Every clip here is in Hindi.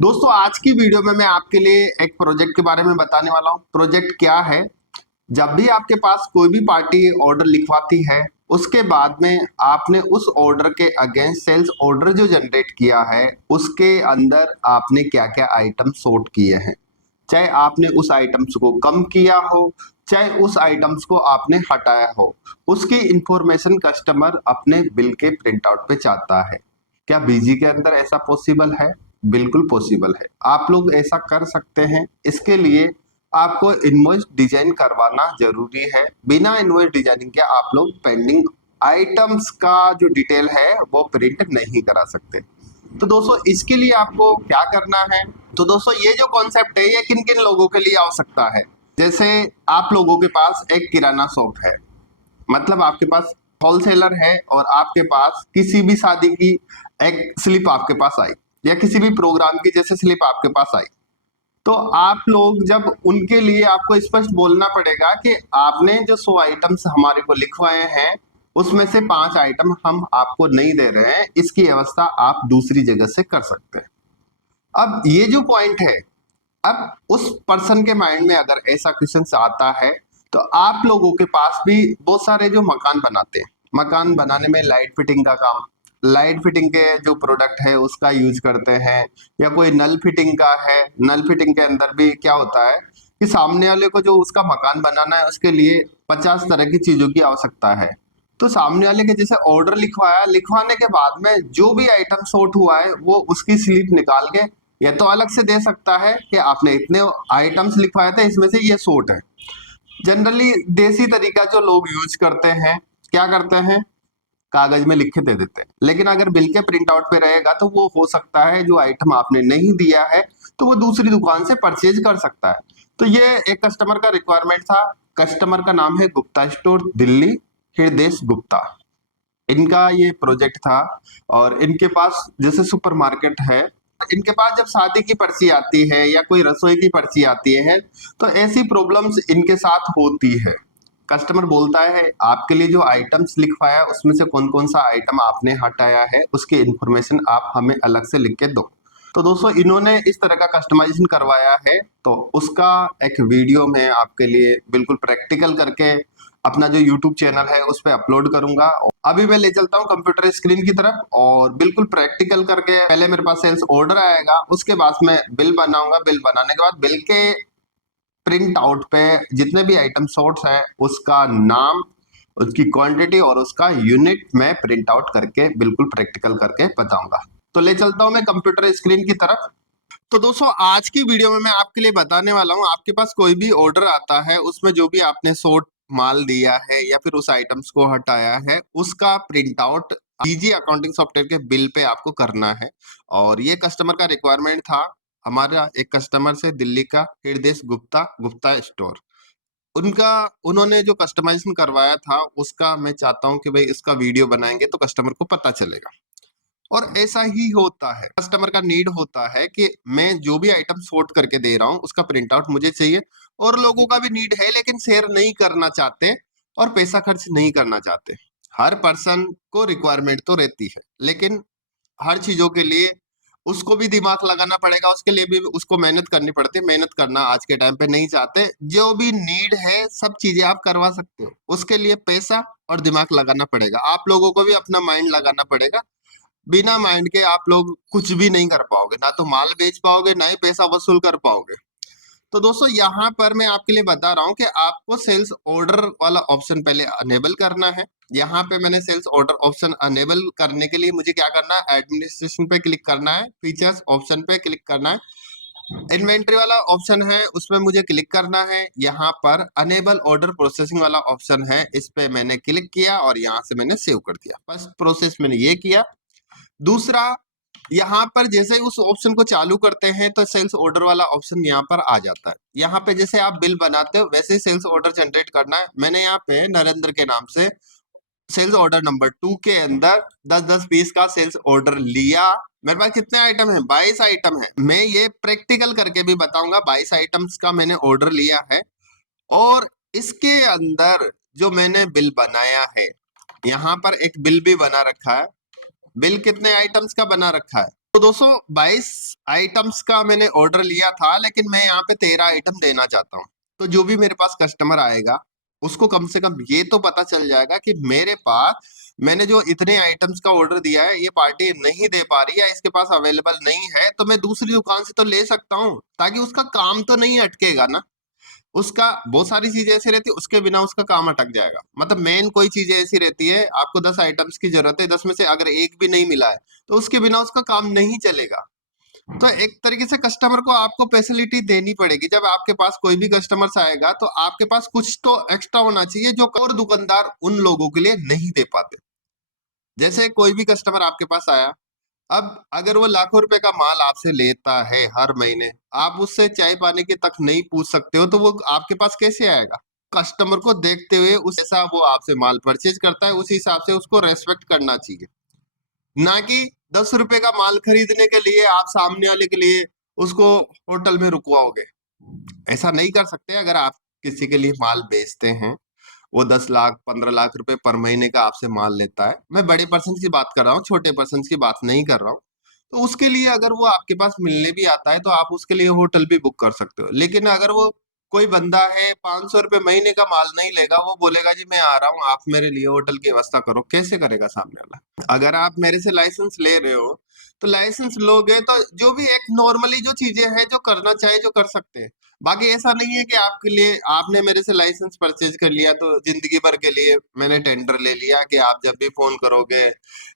दोस्तों आज की वीडियो में मैं आपके लिए एक प्रोजेक्ट के बारे में बताने वाला हूँ। प्रोजेक्ट क्या है? जब भी आपके पास कोई भी पार्टी ऑर्डर लिखवाती है, उसके बाद में आपने उस ऑर्डर के अगेंस्ट सेल्स ऑर्डर जो जनरेट किया है, उसके अंदर आपने क्या क्या आइटम सोर्ट किए हैं। चाहे आपने उस आइटम्स को कम किया हो, चाहे उस आइटम्स को आपने हटाया हो, उसकी इंफॉर्मेशन कस्टमर अपने बिल के प्रिंट आउट पे चाहता है। क्या बीजी के अंदर ऐसा पॉसिबल है? बिल्कुल पॉसिबल है। आप लोग ऐसा कर सकते हैं। इसके लिए आपको इनवॉइस डिजाइन करवाना जरूरी है। बिना इनवॉइस डिजाइनिंग के आप लोग पेंडिंग आइटम्स का जो डिटेल है वो प्रिंट नहीं करा सकते। तो दोस्तों इसके लिए आपको क्या करना है? तो दोस्तों ये जो कॉन्सेप्ट है ये किन किन लोगों के लिए आ सकता है। जैसे आप लोगों के पास एक किराना शॉप है, मतलब आपके पास होलसेलर है और आपके पास किसी भी शादी की एक स्लिप आपके पास आई या किसी भी प्रोग्राम की जैसे स्लिप आपके पास आई, तो आप लोग जब उनके लिए आपको स्पष्ट बोलना पड़ेगा कि आपने जो 100 आइटम्स हमारे को लिखवाए हैं उसमें से 5 आइटम हम आपको नहीं दे रहे हैं, इसकी व्यवस्था आप दूसरी जगह से कर सकते हैं। अब ये जो पॉइंट है, अब उस पर्सन के माइंड में अगर ऐसा क्वेश्चन आता है तो आप लोगों के पास भी बहुत सारे जो मकान बनाते हैं, मकान बनाने में लाइट फिटिंग का काम, लाइट फिटिंग के जो प्रोडक्ट है उसका यूज करते हैं, या कोई नल फिटिंग का है, नल फिटिंग के अंदर भी क्या होता है कि सामने वाले को जो उसका मकान बनाना है उसके लिए 50 तरह की चीजों की आवश्यकता है। तो सामने वाले के जैसे ऑर्डर लिखवाया, लिखवाने के बाद में जो भी आइटम शॉर्ट हुआ है वो उसकी स्लिप निकाल के या तो अलग से दे सकता है कि आपने इतने आइटम्स लिखवाए थे इसमें से ये शॉर्ट है। जनरली देसी तरीका जो लोग यूज करते हैं, क्या करते हैं, कागज में लिख के दे देते हैं। लेकिन अगर बिल के प्रिंट आउट पे रहेगा तो वो हो सकता है जो आइटम आपने नहीं दिया है तो वो दूसरी दुकान से परचेज कर सकता है। तो ये एक कस्टमर का रिक्वायरमेंट था। कस्टमर का नाम है गुप्ता स्टोर दिल्ली, हृदेश गुप्ता। इनका ये प्रोजेक्ट था और इनके पास जैसे सुपरमार्केट है, इनके पास जब शादी की पर्ची आती है या कोई रसोई की पर्ची आती है तो ऐसी प्रॉब्लम्स इनके साथ होती है। कस्टमर बोलता है आपके लिए जो आइटम्स लिखवाया उसमें से कौन कौन सा आइटम आपने हटाया है उसकी इंफॉर्मेशन आप हमें अलग से लिख के दो। तो दोस्तों इन्होंने इस तरह का कस्टमाइजेशन करवाया है, तो उसका एक वीडियो मैं आपके लिए बिल्कुल प्रैक्टिकल करके अपना जो YouTube चैनल है उस पर अपलोड करूंगा। अभी मैं ले चलता हूँ कंप्यूटर स्क्रीन की तरफ और बिल्कुल प्रैक्टिकल करके पहले मेरे पास सेल्स ऑर्डर आएगा, उसके बाद मैं बिल बनाऊंगा। बिल बनाने के बाद बिल के प्रिंट आउट पे जितने भी आइटम शॉर्ट्स है उसका नाम, उसकी क्वांटिटी और उसका यूनिट मैं प्रिंट आउट करके बिल्कुल प्रैक्टिकल करके बताऊंगा। तो ले चलता हूं मैं कंप्यूटर स्क्रीन की तरफ। तो दोस्तों आज की वीडियो में मैं आपके लिए बताने वाला हूं, आपके पास कोई भी ऑर्डर आता है उसमें जो भी आपने शॉर्ट माल दिया है या फिर उस आइटम्स को हटाया है उसका print out easy accounting software के बिल पे आपको करना है। और ये कस्टमर का रिक्वायरमेंट था, हमारा एक कस्टमर से दिल्ली का हृदेश गुप्ता, गुप्ता स्टोर। उनका उन्होंने जो कस्टमाइजेशन करवाया था उसका मैं चाहता हूं कि भाई इसका वीडियो बनाएंगे तो कस्टमर को पता चलेगा। और ऐसा ही होता है, कस्टमर का नीड होता है कि मैं जो भी आइटम सॉर्ट करके दे रहा हूं उसका प्रिंट आउट मुझे चाहिए। और लोगों का भी नीड है लेकिन शेयर नहीं करना चाहते और पैसा खर्च नहीं करना चाहते। हर पर्सन को रिक्वायरमेंट तो रहती है लेकिन हर चीजों के लिए उसको भी दिमाग लगाना पड़ेगा, उसके लिए भी उसको मेहनत करनी पड़ती है। मेहनत करना आज के टाइम पे नहीं चाहते। जो भी नीड है सब चीजें आप करवा सकते हो, उसके लिए पैसा और दिमाग लगाना पड़ेगा। आप लोगों को भी अपना माइंड लगाना पड़ेगा। बिना माइंड के आप लोग कुछ भी नहीं कर पाओगे, ना तो माल बेच पाओगे ना ही पैसा वसूल कर पाओगे। तो दोस्तों यहाँ पर मैं आपके लिए बता रहा हूँ कि आपको सेल्स ऑर्डर वाला ऑप्शन पहले अनेबल करना है। यहाँ पे मैंने सेल्स ऑर्डर ऑप्शन अनेबल करने के लिए मुझे क्या करना है, एडमिनिस्ट्रेशन पे क्लिक करना है, फीचर्स ऑप्शन पे क्लिक करना है, इन्वेंट्री वाला ऑप्शन है उसमें मुझे क्लिक करना है। यहाँ पर अनेबल ऑर्डर प्रोसेसिंग वाला ऑप्शन है, इस पे मैंने क्लिक किया और यहाँ से मैंने सेव कर दिया। फर्स्ट प्रोसेस मैंने ये किया। दूसरा, यहाँ पर जैसे उस ऑप्शन को चालू करते हैं तो सेल्स ऑर्डर वाला ऑप्शन यहाँ पर आ जाता है। यहाँ पे जैसे आप बिल बनाते हो वैसे ही सेल्स ऑर्डर जनरेट करना है। मैंने यहाँ पे नरेंद्र के नाम से सेल्स ऑर्डर नंबर 2 के अंदर 10-10 पीस का सेल्स ऑर्डर लिया। मेरे पास कितने आइटम है? 22 आइटम है। मैं ये प्रैक्टिकल करके भी बताऊंगा। 22 आइटम्स का मैंने ऑर्डर लिया है और इसके अंदर जो मैंने बिल बनाया है, यहाँ पर एक बिल भी बना रखा है। बिल कितने आइटम्स का बना रखा है? तो दोस्तों 22 आइटम्स का मैंने ऑर्डर लिया था, लेकिन मैं यहाँ पे 13 आइटम देना चाहता हूँ। तो जो भी मेरे पास कस्टमर आएगा उसको कम से कम ये तो पता चल जाएगा कि मेरे पास मैंने जो इतने आइटम्स का ऑर्डर दिया है ये पार्टी नहीं दे पा रही है, इसके पास अवेलेबल नहीं है, तो मैं दूसरी दुकान से तो ले सकता हूँ, ताकि उसका काम तो नहीं अटकेगा ना। उसका बहुत सारी चीजें ऐसी रहती है उसके बिना उसका काम अटक जाएगा। मतलब मेन कोई चीजें ऐसी रहती है, आपको 10 आइटम्स की जरूरत है, 10 में से अगर एक भी नहीं मिला है तो उसके बिना उसका काम नहीं चलेगा। तो एक तरीके से कस्टमर को आपको फैसिलिटी देनी पड़ेगी। जब आपके पास कोई भी कस्टमर्स आएगा तो आपके पास कुछ तो एक्स्ट्रा होना चाहिए जो और दुकानदार उन लोगों के लिए नहीं दे पाते। जैसे कोई भी कस्टमर आपके पास आया, अब अगर वो लाखों रुपए का माल आपसे लेता है हर महीने, आप उससे चाय पानी की तक नहीं पूछ सकते हो, तो वो आपके पास कैसे आएगा? कस्टमर को देखते हुए उस जैसा वो आपसे माल परचेज करता है उसी हिसाब से उसको रेस्पेक्ट करना चाहिए। ना कि 10 रुपए का माल खरीदने के लिए आप सामने वाले के लिए उसको होटल में रुकवाओगे। ऐसा नहीं कर सकते। अगर आप किसी के लिए माल बेचते हैं, वो 10 लाख 15 लाख रुपए पर महीने का आपसे माल लेता है, मैं बड़े पर्सन की बात कर रहा हूँ, छोटे पर्सन की बात नहीं कर रहा हूँ। तो उसके लिए अगर वो आपके पास मिलने भी आता है तो आप उसके लिए होटल भी बुक कर सकते हो। लेकिन अगर वो कोई बंदा है 500 रुपए महीने का माल नहीं लेगा, वो बोलेगा जी मैं आ रहा हूँ, आप मेरे लिए होटल की व्यवस्था करो, कैसे करेगा सामने वाला? अगर आप मेरे से लाइसेंस ले रहे हो तो लाइसेंस लोगे तो जो भी एक नॉर्मली जो चीजें हैं जो करना चाहे जो कर सकते हैं। बाकी ऐसा नहीं है कि आपके लिए आपने मेरे से लाइसेंस परचेज कर लिया तो जिंदगी भर के लिए मैंने टेंडर ले लिया कि आप जब भी फोन करोगे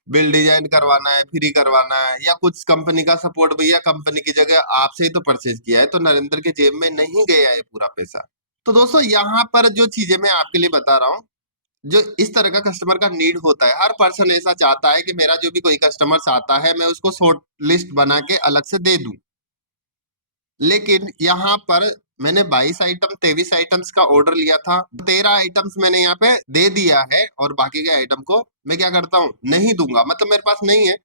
बिल डिजाइन करवाना है, फ्री करवाना है, या कुछ कंपनी का सपोर्ट, भैया कंपनी की जगह आपसे ही तो परचेज किया है, तो नरेंद्र के जेब में नहीं गया है पूरा पैसा। तो दोस्तों यहाँ पर जो चीजें मैं आपके लिए बता रहा हूँ, जो इस तरह का कस्टमर का नीड होता है, हर पर्सन ऐसा चाहता है कि मेरा जो भी कोई कस्टमर आता है मैं उसको शॉर्ट लिस्ट बना के अलग से दे दूं। लेकिन यहाँ पर मैंने 22 आइटम 23 आइटम्स का ऑर्डर लिया था, 13 आइटम्स मैंने यहाँ पे दे दिया है, और बाकी के आइटम को मैं क्या करता हूँ, नहीं दूंगा, मतलब मेरे पास नहीं है।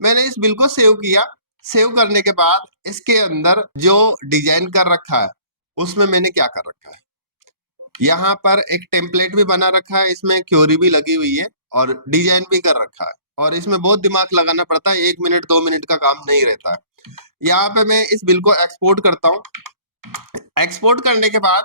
मैंने इस बिल को सेव किया। सेव करने के बाद इसके अंदर जो डिजाइन कर रखा है उसमें मैंने क्या कर रखा है, यहाँ पर एक टेम्पलेट भी बना रखा है, इसमें क्योरी भी लगी हुई है और डिजाइन भी कर रखा है, और इसमें बहुत दिमाग लगाना पड़ता है, 1 मिनट 2 मिनट का काम नहीं रहता है। यहाँ पे मैं इस बिल को एक्सपोर्ट करता हूँ। एक्सपोर्ट करने के बाद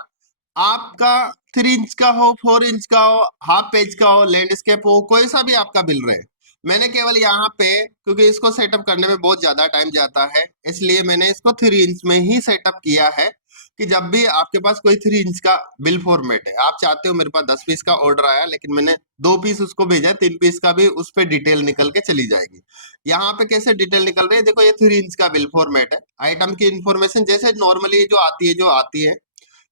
आपका 3 इंच का हो, 4 इंच का हो, हाफ पेज का हो, लैंडस्केप हो, कोई सा भी आपका बिल रहे, मैंने केवल यहाँ पे, क्योंकि इसको सेटअप करने में बहुत ज्यादा टाइम जाता है, इसलिए मैंने इसको 3 इंच में ही सेटअप किया है कि जब भी आपके पास कोई 3 इंच का बिल फॉर्मेट है, आप चाहते हो मेरे पास 10 पीस का ऑर्डर आया लेकिन मैंने 2 पीस उसको भेजा है, 3 पीस का भी उस पर डिटेल निकल के चली जाएगी। यहाँ पे कैसे डिटेल निकल रही है, देखो ये 3 इंच का बिल फॉर्मेट है, आइटम की इंफॉर्मेशन जैसे नॉर्मली जो आती है।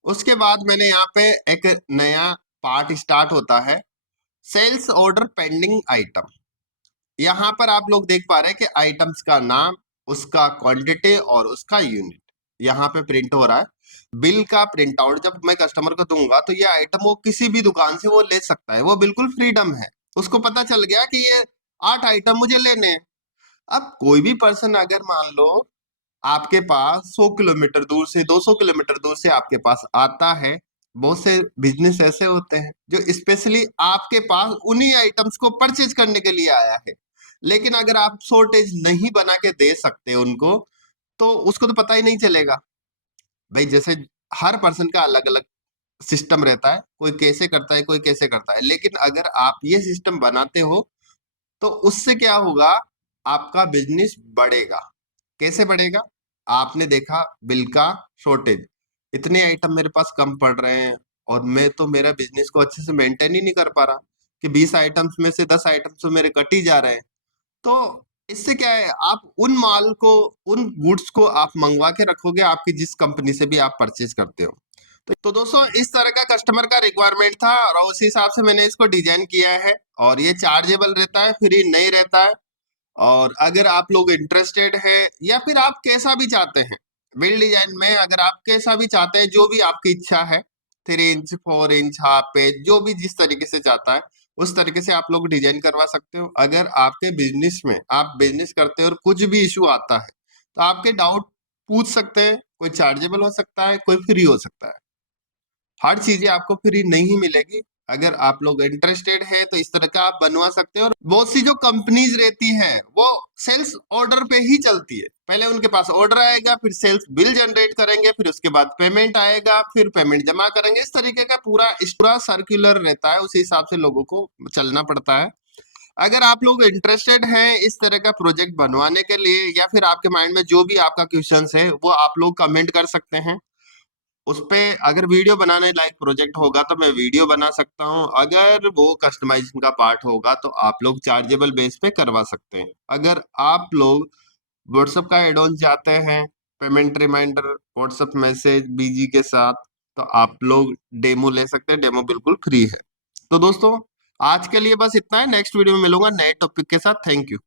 उसके बाद मैंने यहाँ पे एक नया पार्ट स्टार्ट होता है, सेल्स ऑर्डर पेंडिंग आइटम। यहाँ पर आप लोग देख पा रहे हैं कि आइटम्स का नाम, उसका क्वांटिटी और उसका यूनिट यहाँ पे प्रिंट हो रहा है। बिल का प्रिंट आउट जब मैं कस्टमर को दूंगा तो ये आइटम वो किसी भी दुकान से वो ले सकता है, वो बिल्कुल फ्रीडम है। उसको पता चल गया कि ये 8 आइटम मुझे लेने हैं। अब कोई भी पर्सन अगर मान लो आपके पास 100 किलोमीटर दूर से, 200 किलोमीटर दूर से आपके पास आता है, बहुत से बिजनेस ऐसे होते हैं जो स्पेशली आपके पास उन्हीं आइटम्स को परचेज करने के लिए आया है, लेकिन अगर आप शॉर्टेज नहीं बना के दे सकते उनको तो उसको तो पता ही नहीं चलेगा। भाई जैसे हर पर्सन का अलग अलग सिस्टम रहता है, कोई कैसे करता है कोई कैसे करता है, लेकिन अगर आप ये सिस्टम बनाते हो तो उससे क्या होगा, आपका बिजनेस बढ़ेगा। कैसे बढ़ेगा? आपने देखा बिल का शॉर्टेज, इतने आइटम मेरे पास कम पड़ रहे हैं और मैं तो मेरा बिजनेस को अच्छे से मेंटेन ही नहीं कर पा रहा, कि 20 आइटम्स में से 10 आइटम्स तो मेरे कट ही जा रहे हैं। तो इससे क्या है, आप उन माल को, उन गुड्स को आप मंगवा के रखोगे आपकी जिस कंपनी से भी आप परचेज करते हो। तो दोस्तों इस तरह का कस्टमर का रिक्वायरमेंट था और उसी हिसाब से मैंने इसको डिजाइन किया है, और ये चार्जेबल रहता है, फ्री नहीं रहता है। और अगर आप लोग इंटरेस्टेड है या फिर आप कैसा भी चाहते हैं बिल डिजाइन में, अगर आप कैसा भी चाहते हैं, जो भी आपकी इच्छा है, 3 इंच 4 इंच हाफ पेज, जो भी जिस तरीके से चाहता है उस तरीके से आप लोग डिजाइन करवा सकते हो। अगर आपके बिजनेस में आप बिजनेस करते हो और कुछ भी इशू आता है तो आपके डाउट पूछ सकते हैं, कोई चार्जेबल हो सकता है, कोई फ्री हो सकता है। हर चीजें आपको फ्री नहीं मिलेगी, अगर आप लोग इंटरेस्टेड है तो इस तरह का आप बनवा सकते हैं। और बहुत सी जो कंपनीज रहती हैं वो सेल्स ऑर्डर पे ही चलती है। पहले उनके पास ऑर्डर आएगा, फिर सेल्स बिल जनरेट करेंगे, फिर उसके बाद पेमेंट आएगा, फिर पेमेंट जमा करेंगे। इस तरीके का पूरा सर्कुलर रहता है, उसी हिसाब से लोगों को चलना पड़ता है। अगर आप लोग इंटरेस्टेड हैं इस तरह का प्रोजेक्ट बनवाने के लिए, या फिर आपके माइंड में जो भी आपका क्वेश्चंस है वो आप लोग कमेंट कर सकते हैं। उस पे अगर वीडियो बनाने लायक प्रोजेक्ट होगा तो मैं वीडियो बना सकता हूँ। अगर वो कस्टमाइजेशन का पार्ट होगा तो आप लोग चार्जेबल बेस पे करवा सकते हैं। अगर आप लोग व्हाट्सएप का एड ऑन चाहते हैं, पेमेंट रिमाइंडर, व्हाट्सएप मैसेज बीजी के साथ, तो आप लोग डेमो ले सकते हैं। डेमो बिल्कुल फ्री है। तो दोस्तों आज के लिए बस इतना है। नेक्स्ट वीडियो में मिलूंगा नए टॉपिक के साथ। Thank you.